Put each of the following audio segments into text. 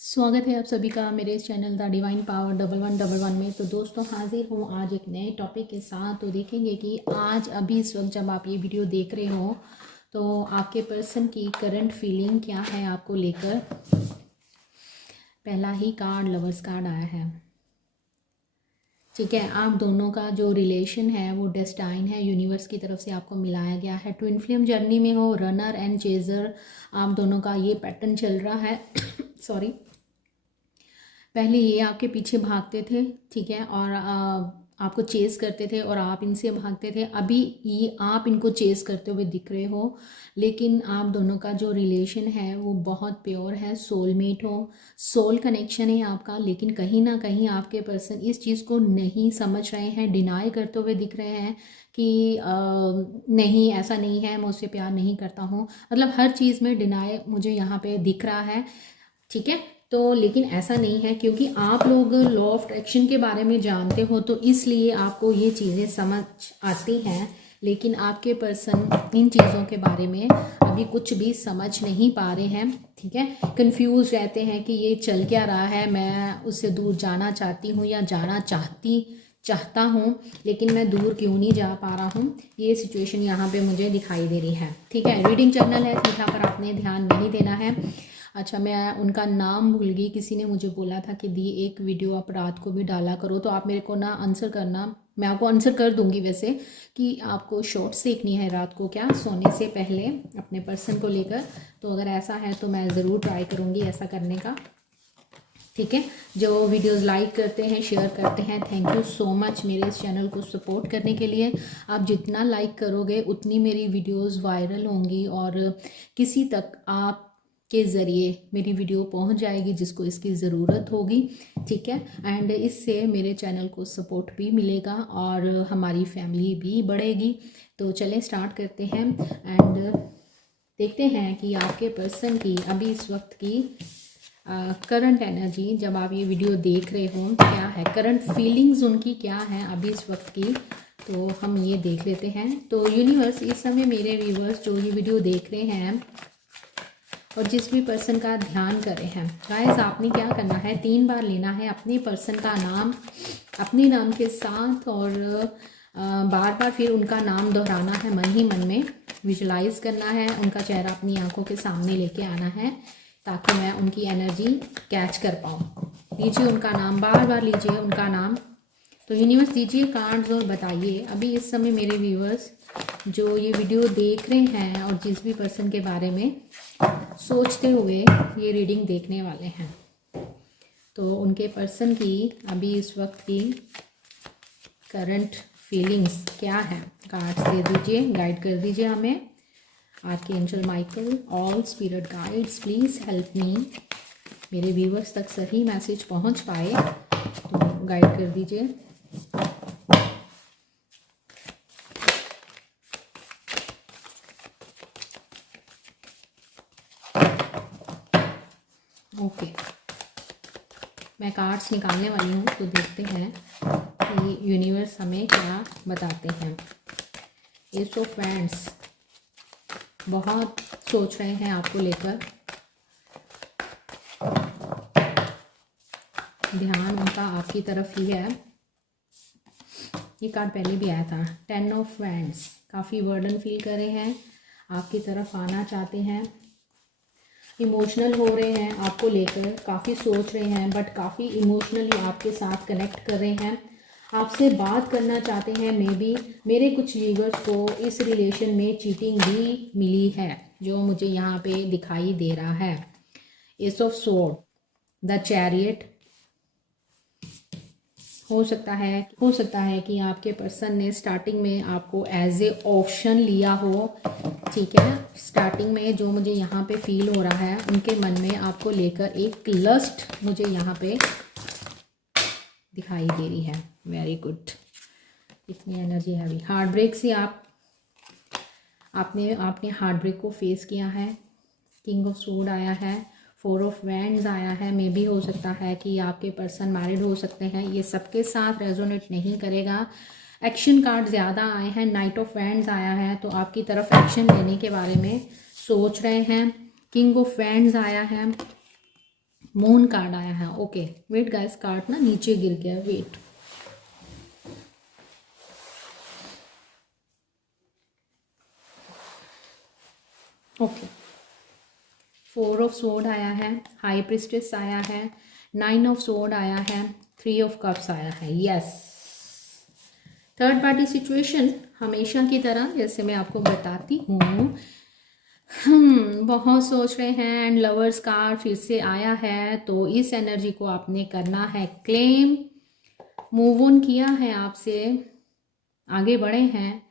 स्वागत है आप सभी का मेरे इस चैनल द डिवाइन पावर 1111 में। तो दोस्तों हाजिर हूँ आज एक नए टॉपिक के साथ। तो देखेंगे कि आज अभी इस वक्त जब आप ये वीडियो देख रहे हो तो आपके पर्सन की करंट फीलिंग क्या है आपको लेकर। पहला ही कार्ड लवर्स कार्ड आया है। ठीक है, आप दोनों का जो रिलेशन है वो डेस्टाइन है, यूनिवर्स की तरफ से आपको मिलाया गया है। ट्विन फ्लेम जर्नी में हो, रनर एंड चेजर, आप दोनों का ये पैटर्न चल रहा है। सॉरी, पहले ये आपके पीछे भागते थे, ठीक है, और आपको चेस करते थे और आप इनसे भागते थे। अभी ये आप इनको चेस करते हुए दिख रहे हो, लेकिन आप दोनों का जो रिलेशन है वो बहुत प्योर है, सोलमेट हो, सोल कनेक्शन है आपका। लेकिन कहीं ना कहीं आपके पर्सन इस चीज़ को नहीं समझ रहे हैं, डिनाई करते हुए दिख रहे हैं कि नहीं ऐसा नहीं है, मैं उससे प्यार नहीं करता हूँ। मतलब हर चीज़ में डिनाई मुझे यहाँ पे दिख रहा है, ठीक है। तो लेकिन ऐसा नहीं है, क्योंकि आप लोग लॉ ऑफ अट्रैक्शन के बारे में जानते हो तो इसलिए आपको ये चीज़ें समझ आती हैं। लेकिन आपके पर्सन इन चीज़ों के बारे में अभी कुछ भी समझ नहीं पा रहे हैं, ठीक है। कंफ्यूज रहते हैं कि ये चल क्या रहा है, मैं उससे दूर जाना चाहती हूँ या जाना चाहता हूँ, लेकिन मैं दूर क्यों नहीं जा पा रहा हूँ। ये सिचुएशन यहाँ पे मुझे दिखाई दे रही है, ठीक है। रीडिंग चैनल है, यहाँ पर आपने ध्यान नहीं देना है। अच्छा, मैं उनका नाम भूल गई। किसी ने मुझे बोला था कि दी एक वीडियो आप रात को भी डाला करो, तो आप मेरे को ना आंसर करना, मैं आपको आंसर कर दूंगी वैसे, कि आपको शॉर्ट्स देखनी है रात को क्या सोने से पहले अपने पर्सन को लेकर। तो अगर ऐसा है तो मैं ज़रूर ट्राई करूँगी ऐसा करने का, ठीक है। जो वीडियोस लाइक करते हैं, शेयर करते हैं, थैंक यू सो मच मेरे इस चैनल को सपोर्ट करने के लिए। आप जितना लाइक करोगे उतनी मेरी वीडियोस वायरल होंगी और किसी तक आप के ज़रिए मेरी वीडियो पहुंच जाएगी जिसको इसकी ज़रूरत होगी, ठीक है। एंड इससे मेरे चैनल को सपोर्ट भी मिलेगा और हमारी फैमिली भी बढ़ेगी। तो चलें स्टार्ट करते हैं एंड देखते हैं कि आपके पर्सन की अभी इस वक्त की करंट एनर्जी, जब आप ये वीडियो देख रहे हो, क्या है करंट फीलिंग्स उनकी, क्या है अभी इस वक्त की। तो हम ये देख लेते हैं। तो यूनिवर्स इस समय मेरे व्यूवर्स जो ये वीडियो देख रहे हैं और जिस भी पर्सन का ध्यान कर रहे हैं, गाइस आपने क्या करना है, 3 बार लेना है अपने पर्सन का नाम अपने नाम के साथ और बार बार फिर उनका नाम दोहराना है, मन ही मन में विजुलाइज करना है, उनका चेहरा अपनी आंखों के सामने लेके आना है ताकि मैं उनकी एनर्जी कैच कर पाऊँ। लीजिए उनका नाम, बार बार लीजिए उनका नाम। तो यूनिवर्स दीजिए कार्ड्स और बताइए अभी इस समय मेरे व्यूअर्स जो ये वीडियो देख रहे हैं और जिस भी पर्सन के बारे में सोचते हुए ये रीडिंग देखने वाले हैं, तो उनके पर्सन की अभी इस वक्त की करंट फीलिंग्स क्या है। कार्ड्स दे दीजिए, गाइड कर दीजिए हमें। Archangel Michael, all spirit guides please help me, मेरे व्यूवर्स तक सही मैसेज पहुंच पाए तो गाइड कर दीजिए। ओके, मैं कार्ड्स निकालने वाली हूँ, तो देखते हैं कि यूनिवर्स हमें क्या बताते हैं। एस ऑफ वैंड्स, बहुत सोच रहे हैं आपको लेकर, ध्यान उनका आपकी तरफ ही है। ये कार्ड पहले भी आया था। 10 ऑफ वैंड्स, काफ़ी बर्डन फील कर रहे हैं, आपकी तरफ आना चाहते हैं, इमोशनल हो रहे हैं आपको लेकर, काफ़ी सोच रहे हैं बट काफ़ी इमोशनली आपके साथ कनेक्ट कर रहे हैं, आपसे बात करना चाहते हैं। मे बी मेरे कुछ व्यूअर्स को इस रिलेशन में चीटिंग भी मिली है जो मुझे यहाँ पे दिखाई दे रहा है। S of sword, the chariot, हो सकता है कि आपके पर्सन ने स्टार्टिंग में आपको एज ए ऑप्शन लिया हो, ठीक है। स्टार्टिंग में जो मुझे यहाँ पे फील हो रहा है, उनके मन में आपको लेकर एक लस्ट मुझे यहाँ पे दिखाई दे रही है। वेरी गुड, इतनी एनर्जी हैवी। हार्ट ब्रेक से आपने हार्ट ब्रेक को फेस किया है। किंग ऑफ सोर्ड आया है, 4 ऑफ वैंड्स आया है। मे भी हो सकता है कि आपके पर्सन मैरिड हो सकते हैं, ये सबके साथ रेजोनेट नहीं करेगा। एक्शन कार्ड ज़्यादा आए हैं, नाइट ऑफ वैंड्स आया है, तो आपकी तरफ एक्शन लेने के बारे में सोच रहे हैं। किंग ऑफ वैंड्स आया है, मून कार्ड आया है। ओके वेट गाइस, कार्ड ना नीचे गिर गया, वेट। ओके, 4 ऑफ स्वॉर्ड आया है, हाई प्रिस्टेस आया है, 9 ऑफ स्वॉर्ड आया है, 3 ऑफ कप्स आया है। यस, थर्ड पार्टी सिचुएशन हमेशा की तरह जैसे मैं आपको बताती हूँ, बहुत सोच रहे हैं एंड लवर्स कार्ड फिर से आया है, तो इस एनर्जी को आपने करना है क्लेम, मूव ऑन किया है आपसे, आगे बढ़े हैं,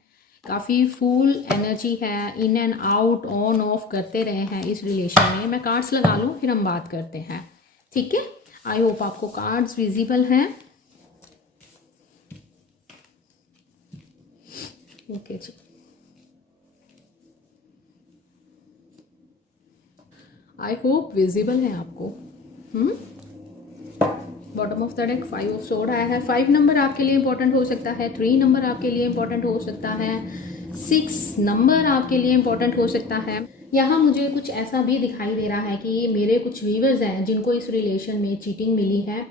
काफ़ी फुल एनर्जी है, in and out on off करते रहे हैं इस रिलेशन में। मैं कार्ड्स लगा लूँ फिर हम बात करते हैं, ठीक है। आई होप आपको कार्ड्स विजिबल हैं। ओके जी, आई होप विजिबल है आपको। Bottom of the deck 5 of sword आया है। 5 नंबर आपके लिए इंपॉर्टेंट हो सकता है, 3 नंबर आपके लिए इंपॉर्टेंट हो सकता है, 6 नंबर आपके लिए इंपॉर्टेंट हो सकता है। यहाँ मुझे कुछ ऐसा भी दिखाई दे रहा है कि मेरे कुछ व्यूअर्स हैं जिनको इस रिलेशन में चीटिंग मिली है।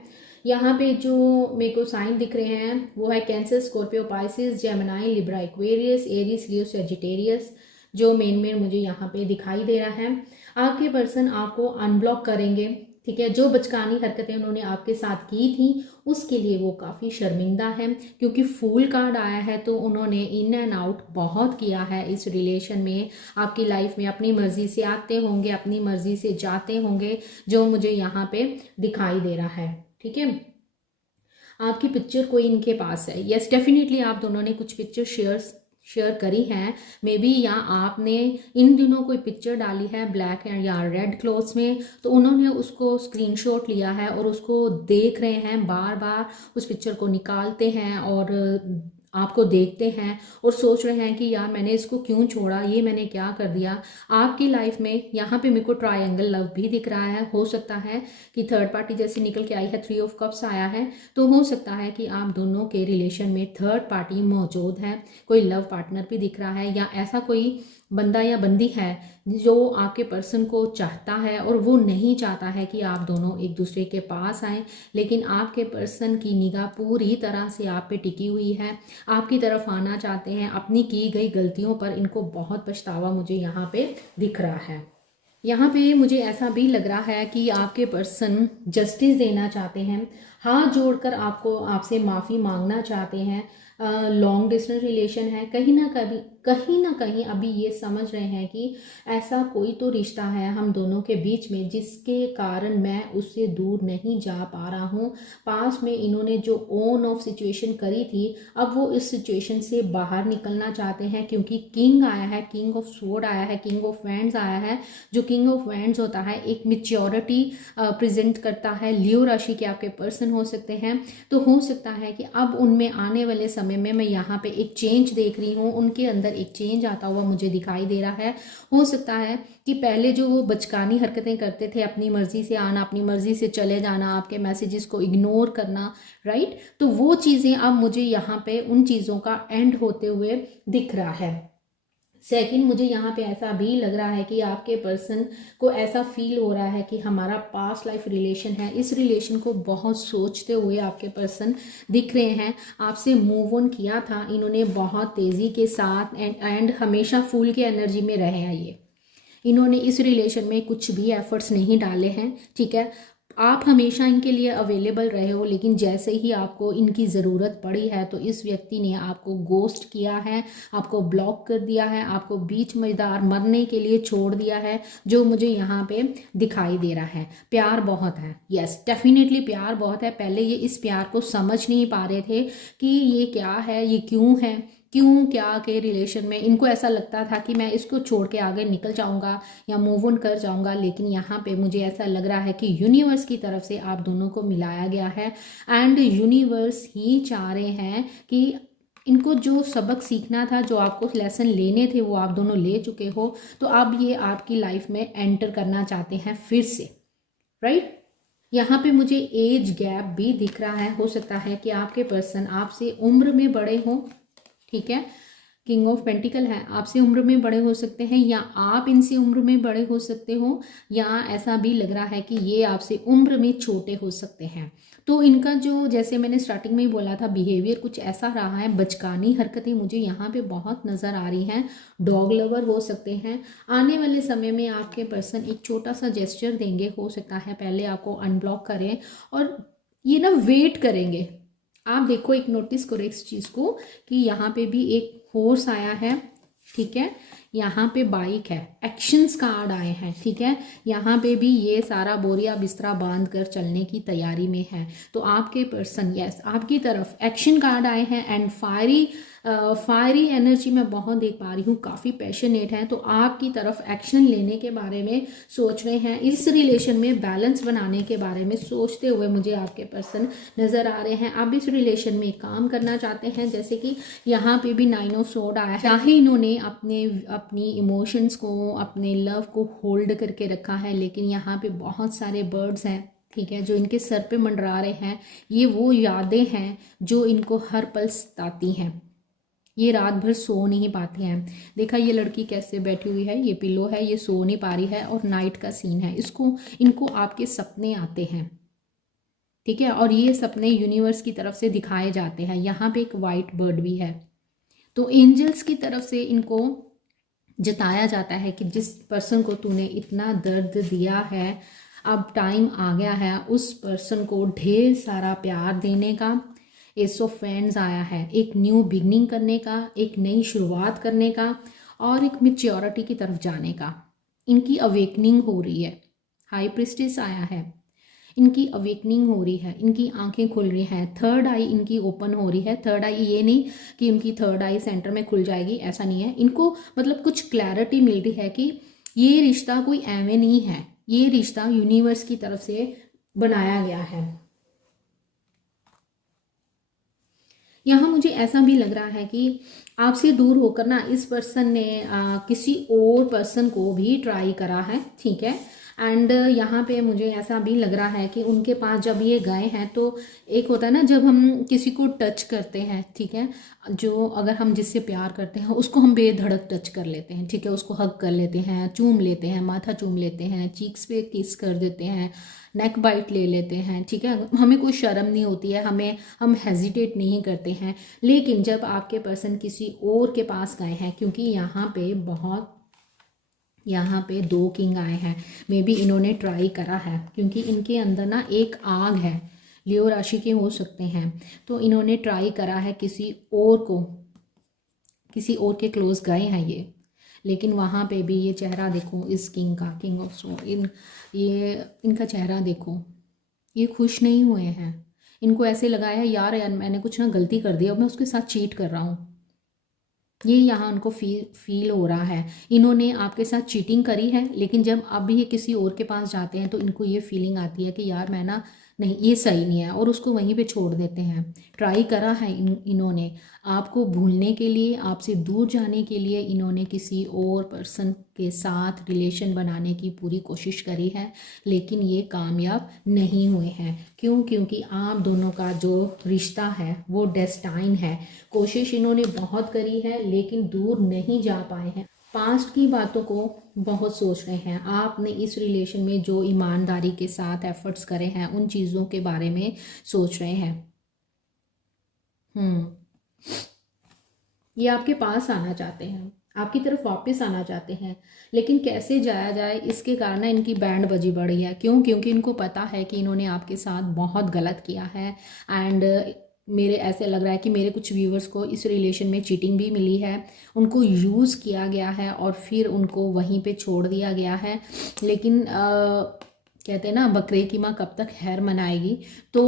यहाँ पे जो मेरे को साइन दिख रहे हैं वो है Cancer, Scorpio, Pisces, Gemini, Libra, Aquarius, Aries, Leo, Sagittarius, जो मेन मुझे यहाँ पे दिखाई दे रहा है। आपके पर्सन आपको अनब्लॉक करेंगे, ठीक है। जो बचकानी हरकतें उन्होंने आपके साथ की थी उसके लिए वो काफ़ी शर्मिंदा है, क्योंकि फूल कार्ड आया है तो उन्होंने इन एंड आउट बहुत किया है इस रिलेशन में। आपकी लाइफ में अपनी मर्जी से आते होंगे, अपनी मर्जी से जाते होंगे, जो मुझे यहाँ पे दिखाई दे रहा है, ठीक है। आपकी पिक्चर कोई इनके पास है, यस डेफिनेटली आप दोनों ने कुछ पिक्चर शेयर करी हैं, मे बी, या आपने इन दिनों कोई पिक्चर डाली है ब्लैक एंड या रेड क्लोथ्स में, तो उन्होंने उसको स्क्रीनशॉट लिया है और उसको देख रहे हैं, बार बार उस पिक्चर को निकालते हैं और आपको देखते हैं और सोच रहे हैं कि यार मैंने इसको क्यों छोड़ा, ये मैंने क्या कर दिया। आपकी लाइफ में यहाँ पे मेरे को ट्रायंगल लव भी दिख रहा है, हो सकता है कि थर्ड पार्टी जैसे निकल के आई है, 3 ऑफ कप्स आया है, तो हो सकता है कि आप दोनों के रिलेशन में थर्ड पार्टी मौजूद है, कोई लव पार्टनर भी दिख रहा है, या ऐसा कोई बंदा या बंदी है जो आपके पर्सन को चाहता है और वो नहीं चाहता है कि आप दोनों एक दूसरे के पास आएँ, लेकिन आपके पर्सन की निगाह पूरी तरह से आप पे टिकी हुई है, आपकी तरफ आना चाहते हैं। अपनी की गई गलतियों पर इनको बहुत पछतावा मुझे यहाँ पे दिख रहा है। यहाँ पे मुझे ऐसा भी लग रहा है कि आपके पर्सन जस्टिस देना चाहते हैं, हाथ जोड़कर आपको आपसे माफ़ी मांगना चाहते हैं। लॉन्ग डिस्टेंस रिलेशन है, कहीं ना कहीं अभी ये समझ रहे हैं कि ऐसा कोई तो रिश्ता है हम दोनों के बीच में जिसके कारण मैं उससे दूर नहीं जा पा रहा हूँ। पास में इन्होंने जो ऑन ऑफ सिचुएशन करी थी, अब वो इस सिचुएशन से बाहर निकलना चाहते हैं, क्योंकि किंग आया है, किंग ऑफ स्वॉर्ड आया है, किंग ऑफ वैंड्स आया है। जो किंग ऑफ वैंड्स होता है एक मेच्योरिटी प्रेजेंट करता है। लियो राशि के आपके पर्सन हो सकते हैं, तो हो सकता है कि अब उनमें आने वाले समय में मैं यहाँ पे एक चेंज देख रही हूँ, उनके अंदर एक चेंज आता हुआ मुझे दिखाई दे रहा है। हो सकता है कि पहले जो वो बचकानी हरकतें करते थे, अपनी मर्जी से आना, अपनी मर्जी से चले जाना, आपके मैसेजेस को इग्नोर करना, राइट, तो वो चीज़ें अब मुझे यहाँ पे उन चीज़ों का एंड होते हुए दिख रहा है। सेकंड, मुझे यहाँ पे ऐसा भी लग रहा है कि आपके पर्सन को ऐसा फील हो रहा है कि हमारा पास्ट लाइफ रिलेशन है, इस रिलेशन को बहुत सोचते हुए आपके पर्सन दिख रहे हैं। आपसे मूव ऑन किया था इन्होंने बहुत तेज़ी के साथ, एंड हमेशा फूल की एनर्जी में रहे हैं ये। इन्होंने इस रिलेशन में कुछ भी एफर्ट्स नहीं डाले हैं, ठीक है। आप हमेशा इनके लिए अवेलेबल रहे हो, लेकिन जैसे ही आपको इनकी ज़रूरत पड़ी है तो इस व्यक्ति ने आपको गोस्ट किया है, आपको ब्लॉक कर दिया है, आपको बीच मझदार मरने के लिए छोड़ दिया है, जो मुझे यहाँ पे दिखाई दे रहा है। प्यार बहुत है, यस डेफिनेटली प्यार बहुत है। पहले ये इस प्यार को समझ नहीं पा रहे थे कि ये क्या है, ये क्यों है, क्यों क्या के रिलेशन में इनको ऐसा लगता था कि मैं इसको छोड़ के आगे निकल जाऊंगा या मूव ऑन कर जाऊंगा। लेकिन यहाँ पे मुझे ऐसा लग रहा है कि यूनिवर्स की तरफ से आप दोनों को मिलाया गया है, एंड यूनिवर्स ही चाह रहे हैं कि इनको जो सबक सीखना था, जो आपको लेसन लेने थे, वो आप दोनों ले चुके हो, तो अब ये आपकी लाइफ में एंटर करना चाहते हैं फिर से, राइट। यहाँ पे मुझे एज गैप भी दिख रहा है, हो सकता है कि आपके पर्सन आपसे उम्र में बड़े हों, ठीक है, किंग ऑफ पेंटिकल है, आपसे उम्र में बड़े हो सकते हैं या आप इनसे उम्र में बड़े हो सकते हो, या ऐसा भी लग रहा है कि ये आपसे उम्र में छोटे हो सकते हैं। तो इनका जो, जैसे मैंने स्टार्टिंग में ही बोला था, बिहेवियर कुछ ऐसा रहा है, बचकानी हरकतें मुझे यहाँ पे बहुत नज़र आ रही हैं। डॉग लवर हो सकते हैं। आने वाले समय में आपके पर्सन एक छोटा सा जेस्चर देंगे, हो सकता है पहले आपको अनब्लॉक करें और ये ना वेट करेंगे। आप देखो, एक नोटिस करो इस चीज़ को कि यहाँ पे भी एक हॉर्स आया है, ठीक है, यहाँ पे बाइक है, एक्शंस कार्ड आए हैं, ठीक है, यहाँ पे भी ये सारा बोरिया बिस्तरा बांध कर चलने की तैयारी में है। तो आपके पर्सन, यस, आपकी तरफ एक्शन कार्ड आए हैं एंड फायरी एनर्जी मैं बहुत देख पा रही हूँ, काफ़ी पैशनेट है। तो आपकी तरफ एक्शन लेने के बारे में सोच रहे हैं, इस रिलेशन में बैलेंस बनाने के बारे में सोचते हुए मुझे आपके पर्सन नज़र आ रहे हैं। आप इस रिलेशन में काम करना चाहते हैं, जैसे कि यहाँ पे भी 9 ऑफ सोर्ड आया है। चाहे इन्होंने अपनी इमोशंस को, अपने लव को होल्ड करके रखा है, लेकिन यहाँ पे बहुत सारे बर्ड्स हैं, ठीक है, जो इनके सर पे मंडरा रहे हैं। ये वो यादें हैं जो इनको हर पल सताती हैं। ये रात भर सो नहीं पाते हैं। देखा ये लड़की कैसे बैठी हुई है, ये पिलो है, ये सो नहीं पा रही है और नाइट का सीन है। इनको आपके सपने आते हैं, ठीक है, और ये सपने यूनिवर्स की तरफ से दिखाए जाते हैं। यहाँ पे एक वाइट बर्ड भी है। तो एंजल्स की तरफ से इनको जताया जाता है कि जिस पर्सन को तूने इतना दर्द दिया है, अब टाइम आ गया है उस पर्सन को ढेर सारा प्यार देने का। एस ऑफ फ्रेंड्स आया है, एक न्यू बिगनिंग करने का, एक नई शुरुआत करने का और एक मैच्योरिटी की तरफ जाने का। इनकी अवेकनिंग हो रही है। हाई प्रिस्टेस आया है, इनकी अवेकनिंग हो रही है, इनकी आंखें खुल रही हैं, थर्ड आई इनकी ओपन हो रही है। थर्ड आई ये नहीं कि उनकी थर्ड आई सेंटर में खुल जाएगी, ऐसा नहीं है। इनको मतलब कुछ क्लैरिटी मिल रही है कि ये रिश्ता कोई एवं नहीं है, ये रिश्ता यूनिवर्स की तरफ से बनाया गया है। यहाँ मुझे ऐसा भी लग रहा है कि आपसे दूर होकर ना इस पर्सन ने किसी और पर्सन को भी ट्राई करा है, ठीक है। एंड यहाँ पे मुझे ऐसा भी लग रहा है कि उनके पास जब ये गए हैं, तो एक होता है ना जब हम किसी को टच करते हैं, ठीक है, जो अगर हम जिससे प्यार करते हैं उसको हम बेधड़क टच कर लेते हैं, ठीक है, उसको हग कर लेते हैं, चूम लेते हैं, माथा चूम लेते हैं, चीक्स पे किस कर देते हैं, नेक बाइट ले लेते हैं, ठीक है, हमें कोई शर्म नहीं होती है, हम हेजिटेट नहीं करते हैं। लेकिन जब आपके पर्सन किसी और के पास गए हैं, क्योंकि यहाँ पे 2 किंग आए हैं, मे बी इन्होंने ट्राई करा है, क्योंकि इनके अंदर ना एक आग है, लियो राशि के हो सकते हैं। तो इन्होंने ट्राई करा है किसी और के क्लोज गए हैं ये, लेकिन वहाँ पे भी ये चेहरा देखो इस किंग का, किंग ऑफ सोर्ड, इनका चेहरा देखो, ये खुश नहीं हुए हैं। इनको ऐसे लगा है यार मैंने कुछ ना गलती कर दी, अब मैं उसके साथ चीट कर रहा हूँ। ये यहाँ उनको फील हो रहा है, इन्होंने आपके साथ चीटिंग करी है, लेकिन जब अब ये किसी और के पास जाते हैं तो इनको ये फीलिंग आती है कि यार मैं ना, नहीं ये सही नहीं है, और उसको वहीं पे छोड़ देते हैं। ट्राई करा है इन्होंने आपको भूलने के लिए, आपसे दूर जाने के लिए इन्होंने किसी और पर्सन के साथ रिलेशन बनाने की पूरी कोशिश करी है, लेकिन ये कामयाब नहीं हुए हैं। क्यों? क्योंकि आप दोनों का जो रिश्ता है वो डेस्टाइन है। कोशिश इन्होंने बहुत करी है लेकिन दूर नहीं जा पाए हैं। पास्ट की बातों को बहुत सोच रहे हैं। आपने इस रिलेशन में जो ईमानदारी के साथ एफर्ट्स करे हैं उन चीज़ों के बारे में सोच रहे हैं। ये आपके पास आना चाहते हैं, आपकी तरफ वापस आना चाहते हैं, लेकिन कैसे जाया जाए इसके कारण इनकी बैंड बजी बढ़ी है। क्यों? क्योंकि इनको पता है कि इन्होंने आपके साथ बहुत गलत किया है। एंड मेरे ऐसे लग रहा है कि मेरे कुछ व्यूवर्स को इस रिलेशन में चीटिंग भी मिली है, उनको यूज़ किया गया है और फिर उनको वहीं पे छोड़ दिया गया है। लेकिन कहते हैं ना बकरे की माँ कब तक खैर मनाएगी, तो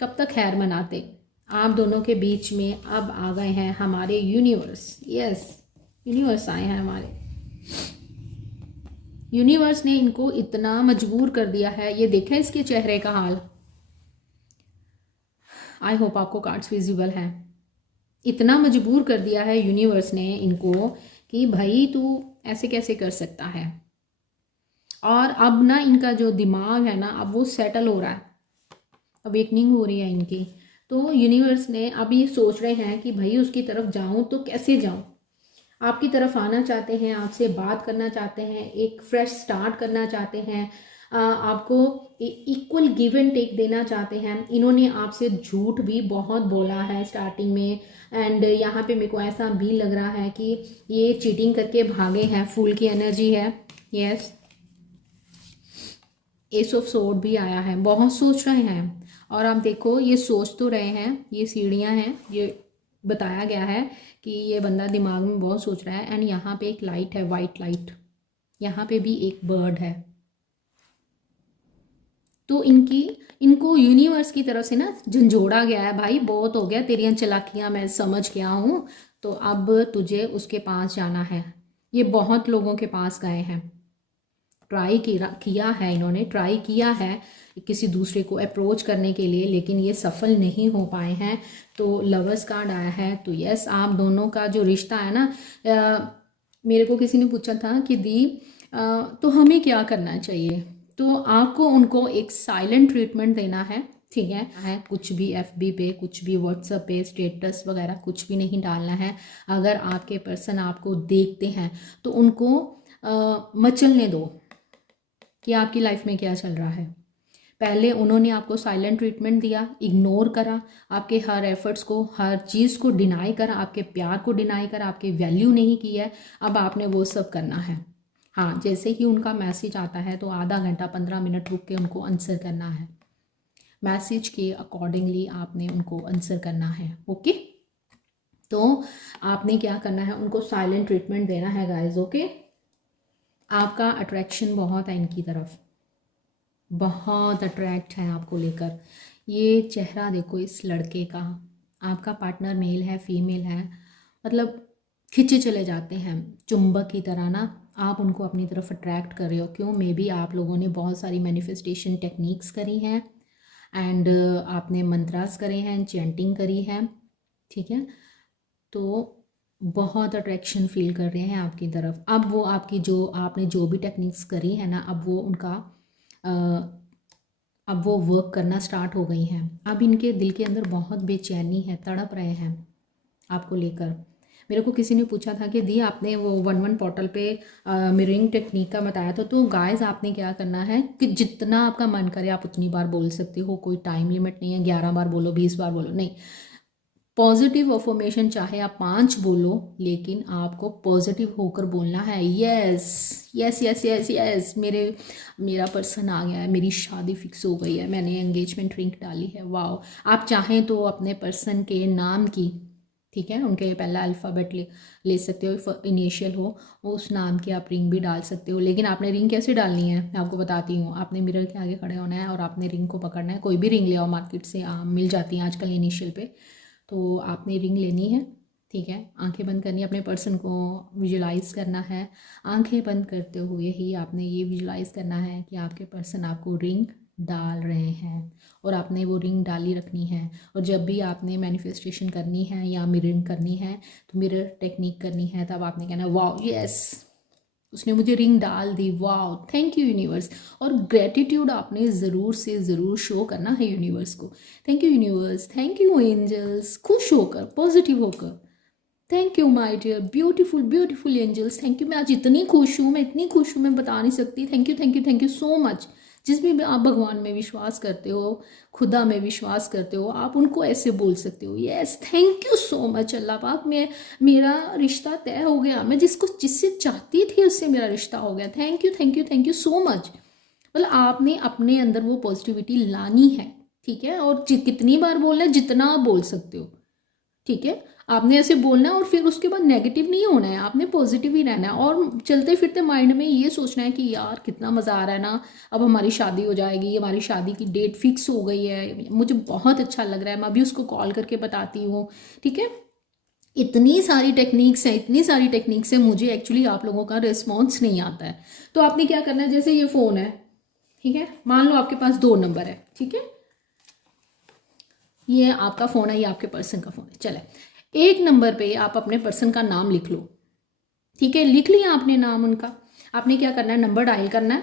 कब तक खैर मनाते। आप दोनों के बीच में अब आ गए हैं हमारे यूनिवर्स। यस, यूनिवर्स आए हैं हमारे। यूनिवर्स ने इनको इतना मजबूर कर दिया है, ये देखा इसके चेहरे का हाल। आई होप आपको कार्ड्स विजिबल हैं। इतना मजबूर कर दिया है यूनिवर्स ने इनको कि भाई तू ऐसे कैसे कर सकता है। और अब ना इनका जो दिमाग है ना, अब वो सेटल हो रहा है, अवेकनिंग हो रही है इनकी। तो यूनिवर्स ने अब ये सोच रहे हैं कि भाई उसकी तरफ जाऊं तो कैसे जाऊं। आपकी तरफ आना चाहते हैं, आपसे बात करना चाहते हैं, एक फ्रेश स्टार्ट करना चाहते हैं, आपको इक्वल गिव एंड टेक देना चाहते हैं। इन्होंने आपसे झूठ भी बहुत बोला है स्टार्टिंग में, एंड यहाँ पे मेरे को ऐसा भी लग रहा है कि ये चीटिंग करके भागे हैं। फूल की एनर्जी है, यस। एस ऑफ सोर्ड भी आया है, बहुत सोच रहे हैं। और आप देखो ये सोच तो रहे हैं, ये सीढ़ियाँ हैं, ये बताया गया है कि ये बंदा दिमाग में बहुत सोच रहा है। एंड यहाँ पे एक लाइट है, वाइट लाइट, यहाँ पे भी एक बर्ड है। तो इनको यूनिवर्स की तरफ से ना झंझोड़ा गया है, भाई बहुत हो गया तेरी चालाकियाँ, मैं समझ गया हूँ, तो अब तुझे उसके पास जाना है। ये बहुत लोगों के पास गए हैं, ट्राई किया है, इन्होंने ट्राई किया है किसी दूसरे को अप्रोच करने के लिए, लेकिन ये सफल नहीं हो पाए हैं। तो लवर्स कार्ड आया है। तो यस, आप दोनों का जो रिश्ता है ना, मेरे को किसी ने पूछा था कि दी तो हमें क्या करना चाहिए, तो आपको उनको एक साइलेंट ट्रीटमेंट देना है, ठीक है। कुछ भी FB पे, कुछ भी व्हाट्सएप पे स्टेटस वगैरह कुछ भी नहीं डालना है। अगर आपके पर्सन आपको देखते हैं तो उनको मचलने दो कि आपकी लाइफ में क्या चल रहा है। पहले उन्होंने आपको साइलेंट ट्रीटमेंट दिया, इग्नोर करा, आपके हर एफर्ट्स को, हर चीज़ को डिनाई करा, आपके प्यार को डिनाई करा, आपकी वैल्यू नहीं की है। अब आपने वो सब करना है। हाँ, जैसे ही उनका मैसेज आता है तो आधा घंटा 15 मिनट रुक के उनको आंसर करना है। मैसेज के अकॉर्डिंगली आपने उनको आंसर करना है, ओके। तो आपने क्या करना है, उनको साइलेंट ट्रीटमेंट देना है गाइज, ओके। आपका अट्रैक्शन बहुत है इनकी तरफ, बहुत अट्रैक्ट है आपको लेकर। ये चेहरा देखो इस लड़के का, आपका पार्टनर मेल है फीमेल है, मतलब खिंचे चले जाते हैं चुंबक की तरह ना। आप उनको अपनी तरफ अट्रैक्ट कर रहे हो, क्यों? मे बी आप लोगों ने बहुत सारी मैनिफेस्टेशन टेक्निक्स करी हैं, एंड आपने मंत्रास करे हैं, चैंटिंग करी है, ठीक है। तो बहुत अट्रैक्शन फील कर रहे हैं आपकी तरफ। अब वो आपकी जो आपने जो भी टेक्निक्स करी है ना, अब वो उनका अब वो वर्क करना स्टार्ट हो गई हैं। अब इनके दिल के अंदर बहुत बेचैनी है, तड़प रहे हैं आपको लेकर। मेरे को किसी ने पूछा था कि दी आपने वो 1-1 पोर्टल पे मिररिंग टेक्निक का बताया था, तो गाइस आपने क्या करना है कि जितना आपका मन करे आप उतनी बार बोल सकते हो, कोई टाइम लिमिट नहीं है। 11 बार बोलो, 20 बार बोलो, नहीं। पॉजिटिव अफर्मेशन चाहे आप 5 बोलो, लेकिन आपको पॉजिटिव होकर बोलना है। Yes yes yes yes yes, मेरा पर्सन आ गया है, मेरी शादी फिक्स हो गई है, मैंने एंगेजमेंट रिंग डाली है, वाओ। आप चाहें तो अपने पर्सन के नाम की, ठीक है, उनके पहला अल्फ़ाबेट ले सकते हो, इनिशियल हो, उस नाम की आप रिंग भी डाल सकते हो। लेकिन आपने रिंग कैसे डालनी है मैं आपको बताती हूँ। आपने मिरर के आगे खड़े होना है और आपने रिंग को पकड़ना है। कोई भी रिंग ले आओ, मार्केट से मिल जाती है आजकल इनिशियल पे। तो आपने रिंग लेनी है, ठीक है। आंखें बंद करनी है, अपने पर्सन को विजुलाइज करना है। आंखें बंद करते हुए ही आपने ये विजुलाइज करना है कि आपके पर्सन आपको रिंग डाल रहे हैं, और आपने वो रिंग डाली रखनी है। और जब भी आपने मैनिफेस्टेशन करनी है या मिररिंग करनी है, तो मिरर टेक्निक करनी है, तब आपने कहना वाओ यस, उसने मुझे रिंग डाल दी, वाओ थैंक यू यूनिवर्स। और ग्रेटिट्यूड आपने ज़रूर से ज़रूर शो करना है यूनिवर्स को। Thank you universe, thank you angels, खुश होकर, पॉजिटिव होकर, thank you my dear beautiful beautiful angels, thank you. मैं आज इतनी खुश हूँ, मैं इतनी खुश हूँ, मैं बता नहीं सकती। Thank you thank you thank you so much. जिसमें भी आप भगवान में विश्वास करते हो, खुदा में विश्वास करते हो, आप उनको ऐसे बोल सकते हो, yes thank you so much अल्लाह पाक, मेरा रिश्ता तय हो गया, मैं जिससे चाहती थी उससे मेरा रिश्ता हो गया। Thank you thank you thank you so much. मतलब आपने अपने अंदर वो पॉजिटिविटी लानी है, ठीक है। और कितनी बार बोलना है, जितना आप बोल सकते हो, ठीक है। आपने ऐसे बोलना है और फिर उसके बाद नेगेटिव नहीं होना है, आपने पॉजिटिव ही रहना है। और चलते फिरते माइंड में ये सोचना है कि यार कितना मज़ा आ रहा है ना, अब हमारी शादी हो जाएगी, हमारी शादी की डेट फिक्स हो गई है, मुझे बहुत अच्छा लग रहा है, मैं अभी उसको कॉल करके बताती हूँ, ठीक है। इतनी सारी टेक्निक्स हैं, इतनी सारी टेक्निक्स हैं, मुझे एक्चुअली आप लोगों का रिस्पॉन्स नहीं आता है। तो आपने क्या करना है, जैसे ये फ़ोन है, ठीक है, मान लो आपके पास 2 नंबर है, ठीक है, ये आपका फ़ोन है, ये आपके पर्सन का फ़ोन है, चले। एक नंबर पे आप अपने पर्सन का नाम लिख लो, ठीक है। लिख लिया आपने नाम उनका, आपने क्या करना है, नंबर डायल करना है,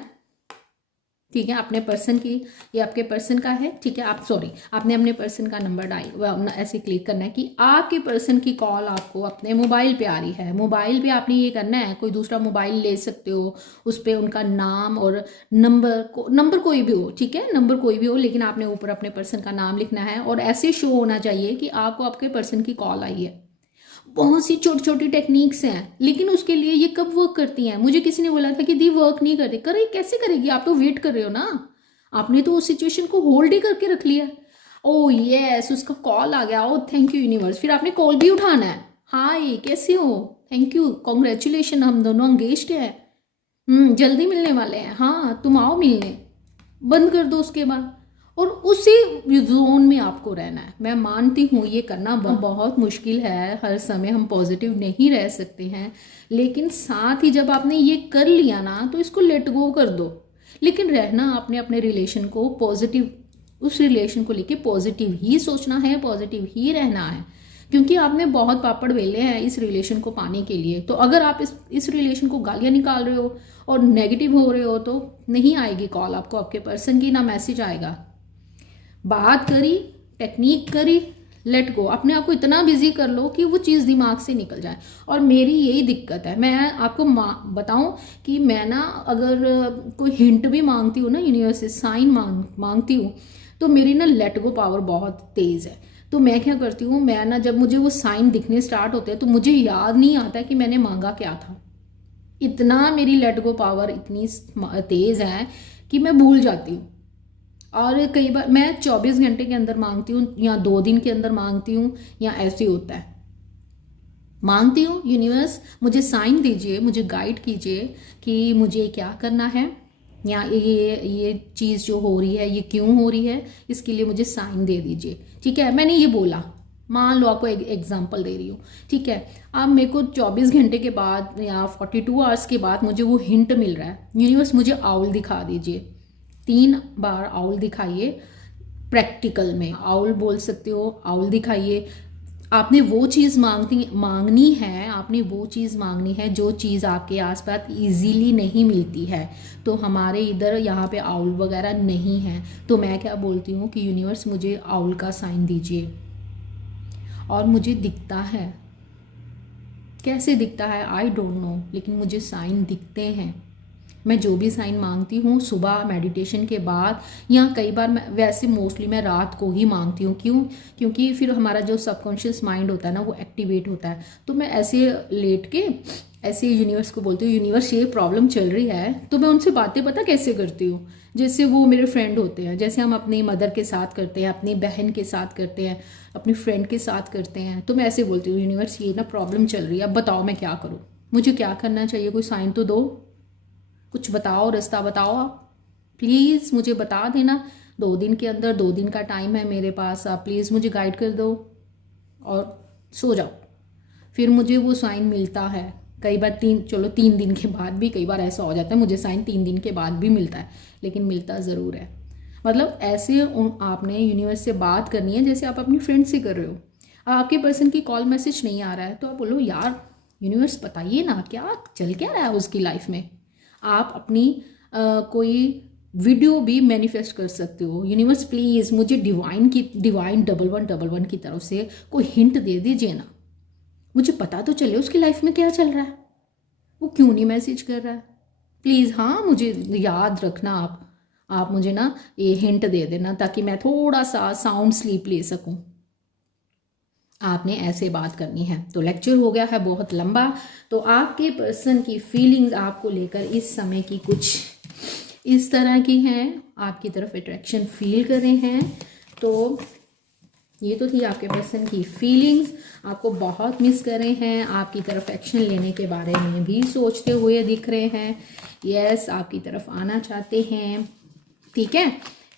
ठीक है, अपने पर्सन की, ये आपके पर्सन का है, ठीक है। आप सॉरी, आपने अपने पर्सन का नंबर डायल ऐसे क्लिक करना है कि आपके पर्सन की कॉल आपको अपने मोबाइल पे आ रही है। मोबाइल पे आपने ये करना है, कोई दूसरा मोबाइल ले सकते हो, उस पर उनका नाम और नंबर कोई भी हो, ठीक है, नंबर कोई भी हो, लेकिन आपने ऊपर अपने पर्सन का नाम लिखना है और ऐसे शो होना चाहिए कि आपको आपके पर्सन की कॉल आई है। बहुत सी छोटी छोटी टेक्निक्स हैं, लेकिन उसके लिए ये कब वर्क करती हैं? मुझे किसी ने बोला था कि दी वर्क नहीं करती। करे कैसे करेगी? आप तो वेट कर रहे हो ना, आपने तो उस सिचुएशन को होल्ड ही करके रख लिया। ओ यस, उसका कॉल आ गया, ओ थैंक यू यूनिवर्स। फिर आपने कॉल भी उठाना है, हाय कैसे हो, थैंक यू, कॉन्ग्रेचुलेशन, हम दोनों अंगेज्ड हैं, जल्दी मिलने वाले हैं, हाँ तुम आओ मिलने। बंद कर दो उसके बाद, और उसी जोन में आपको रहना है। मैं मानती हूँ ये करना बहुत मुश्किल है, हर समय हम पॉजिटिव नहीं रह सकते हैं, लेकिन साथ ही जब आपने ये कर लिया ना तो इसको लेट गो कर दो। लेकिन रहना आपने अपने रिलेशन को पॉजिटिव, उस रिलेशन को लेके पॉजिटिव ही सोचना है, पॉजिटिव ही रहना है, क्योंकि आपने बहुत पापड़ बेले हैं इस रिलेशन को पाने के लिए। तो अगर आप इस रिलेशन को गालियाँ निकाल रहे हो और नेगेटिव हो रहे हो तो नहीं आएगी कॉल आपको आपके पर्सन की, ना मैसेज आएगा। बात करी, टेक्निक करी, लेट गो, अपने आप को इतना बिजी कर लो कि वो चीज़ दिमाग से निकल जाए। और मेरी यही दिक्कत है, मैं आपको बताऊं कि मैं ना अगर कोई हिंट भी मांगती हूँ ना, यूनिवर्स से साइन मांगती हूँ, तो मेरी ना लेट गो पावर बहुत तेज़ है। तो मैं क्या करती हूँ, मैं ना जब मुझे वो साइन दिखने स्टार्ट होते हैं तो मुझे याद नहीं आता कि मैंने मांगा क्या था। इतना मेरी लेट गो पावर इतनी तेज़ है कि मैं भूल जाती हूँ। और कई बार मैं 24 घंटे के अंदर मांगती हूँ या 2 दिन के अंदर मांगती हूँ, या ऐसे होता है। मांगती हूँ यूनिवर्स मुझे साइन दीजिए, मुझे गाइड कीजिए कि मुझे क्या करना है, या ये चीज़ जो हो रही है ये क्यों हो रही है, इसके लिए मुझे साइन दे दीजिए। ठीक है, मैंने ये बोला, मान लो आपको एग्जांपल दे रही हूँ, ठीक है। अब मेरे को 24 घंटे के बाद या 42 आवर्स के बाद मुझे वो हिंट मिल रहा है, यूनिवर्स मुझे आउल दिखा दीजिए। 3 बार आउल दिखाइए, प्रैक्टिकल में आउल बोल सकते हो, आउल दिखाइए। आपने वो चीज़ मांगनी है, आपने वो चीज़ मांगनी है जो चीज़ आपके आसपास इजीली नहीं मिलती है। तो हमारे इधर यहाँ पे आउल वगैरह नहीं है, तो मैं क्या बोलती हूँ कि यूनिवर्स मुझे आउल का साइन दीजिए। और मुझे दिखता है, कैसे दिखता है आई डोंट नो, लेकिन मुझे साइन दिखते हैं। मैं जो भी साइन मांगती हूँ सुबह मेडिटेशन के बाद, या कई बार मैं वैसे मोस्टली मैं रात को ही मांगती हूँ। क्यों? क्योंकि फिर हमारा जो सबकॉन्शियस माइंड होता है ना वो एक्टिवेट होता है। तो मैं ऐसे लेट के ऐसे यूनिवर्स को बोलती हूँ, यूनिवर्स ये प्रॉब्लम चल रही है। तो मैं उनसे बातें पता कैसे करती हूँ, जैसे वो मेरे फ्रेंड होते हैं, जैसे हम अपनी मदर के साथ करते हैं, अपनी बहन के साथ करते हैं, अपनी फ्रेंड के साथ करते हैं। तो मैं ऐसे बोलती हूँ, यूनिवर्स ये ना प्रॉब्लम चल रही है, अब बताओ मैं क्या करूँ, मुझे क्या करना चाहिए, कोई साइन तो दो, कुछ बताओ, रास्ता बताओ, आप प्लीज़ मुझे बता देना। 2 दिन के अंदर, 2 दिन का टाइम है मेरे पास, आप प्लीज़ मुझे गाइड कर दो और सो जाओ। फिर मुझे वो साइन मिलता है, कई बार 3 दिन के बाद भी, कई बार ऐसा हो जाता है मुझे साइन 3 दिन के बाद भी मिलता है, लेकिन मिलता ज़रूर है। मतलब ऐसे आपने यूनिवर्स से बात करनी है जैसे आप अपनी फ्रेंड से कर रहे हो। आपके पर्सन की कॉल मैसेज नहीं आ रहा है तो आप बोलो, यार यूनिवर्स बताइए ना क्या चल क्या रहा है उसकी लाइफ में। आप अपनी कोई वीडियो भी मैनिफेस्ट कर सकते हो, यूनिवर्स प्लीज़ मुझे डिवाइन 1111 की तरफ से कोई हिंट दे दीजिए ना, मुझे पता तो चले उसकी लाइफ में क्या चल रहा है, वो क्यों नहीं मैसेज कर रहा है। प्लीज़ हाँ मुझे याद रखना, आप मुझे ना ये हिंट दे देना ताकि मैं थोड़ा सा साउंड स्लीप ले सकूं। आपने ऐसे बात करनी है। तो लेक्चर हो गया है बहुत लंबा। तो आपके पर्सन की फीलिंग्स आपको लेकर इस समय की कुछ इस तरह की हैं, आपकी तरफ अट्रैक्शन फील कर रहे हैं। तो ये तो थी आपके पर्सन की फीलिंग्स, आपको बहुत मिस कर रहे हैं, आपकी तरफ एक्शन लेने के बारे में भी सोचते हुए दिख रहे हैं, यस आपकी तरफ आना चाहते हैं। ठीक है,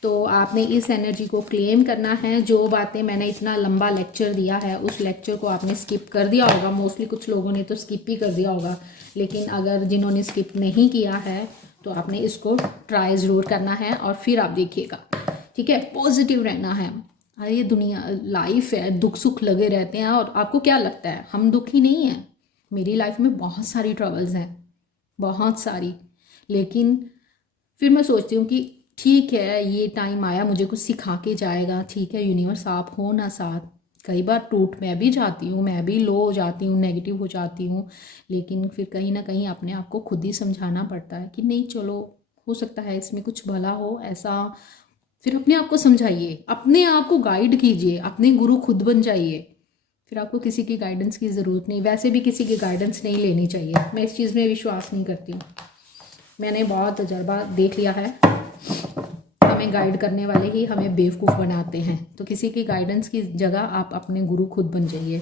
तो आपने इस एनर्जी को क्लेम करना है। जो बातें मैंने इतना लंबा लेक्चर दिया है उस लेक्चर को आपने स्किप कर दिया होगा, मोस्टली कुछ लोगों ने तो स्किप ही कर दिया होगा, लेकिन अगर जिन्होंने स्किप नहीं किया है तो आपने इसको ट्राई ज़रूर करना है और फिर आप देखिएगा। ठीक है, पॉजिटिव रहना है। अरे ये दुनिया लाइफ है, दुख सुख लगे रहते हैं। और आपको क्या लगता है हम दुखी नहीं हैं? मेरी लाइफ में बहुत सारी ट्रबल्स हैं, बहुत सारी, लेकिन फिर मैं सोचती हूँ कि ठीक है, ये टाइम आया मुझे कुछ सिखा के जाएगा, ठीक है यूनिवर्स आप हो ना साथ। कई बार टूट मैं भी जाती हूँ, मैं भी लो हो जाती हूँ, नेगेटिव हो जाती हूँ, लेकिन फिर कहीं ना कहीं अपने आप को खुद ही समझाना पड़ता है कि नहीं चलो, हो सकता है इसमें कुछ भला हो ऐसा। फिर अपने आप को समझाइए, अपने आप को गाइड कीजिए, अपने गुरु खुद बन जाइए। फिर आपको किसी की गाइडेंस की ज़रूरत नहीं, वैसे भी किसी की गाइडेंस नहीं लेनी चाहिए, मैं इस चीज़ में विश्वास नहीं करती हूँ। मैंने बहुत तजर्बा देख लिया है, हमें गाइड करने वाले ही हमें बेवकूफ़ बनाते हैं। तो किसी की गाइडेंस की जगह आप अपने गुरु खुद बन जाइए।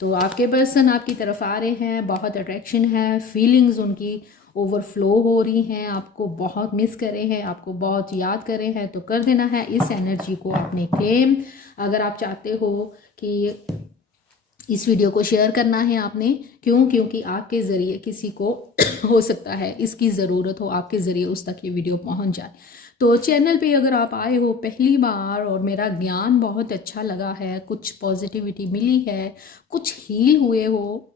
तो आपके पर्सन आपकी तरफ आ रहे हैं, बहुत अट्रैक्शन है, फीलिंग्स उनकी ओवरफ्लो हो रही हैं, आपको बहुत मिस करे हैं, आपको बहुत याद करे हैं, तो कर देना है इस एनर्जी को आपने क्लेम। अगर आप चाहते हो कि इस वीडियो को शेयर करना है आपने, क्योंकि आपके ज़रिए किसी को हो सकता है इसकी ज़रूरत हो, आपके ज़रिए उस तक ये वीडियो पहुंच जाए। तो चैनल पे अगर आप आए हो पहली बार और मेरा ज्ञान बहुत अच्छा लगा है, कुछ पॉजिटिविटी मिली है, कुछ हील हुए हो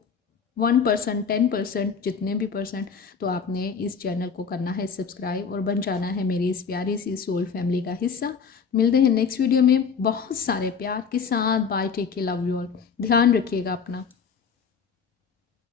1%, 10%, जितने भी परसेंट, तो आपने इस चैनल को करना है सब्सक्राइब और बन जाना है मेरी इस प्यारी सी सोल फैमिली का हिस्सा। मिलते हैं नेक्स्ट वीडियो में बहुत सारे प्यार के साथ। Bye, take care, love you all, ध्यान रखिएगा अपना।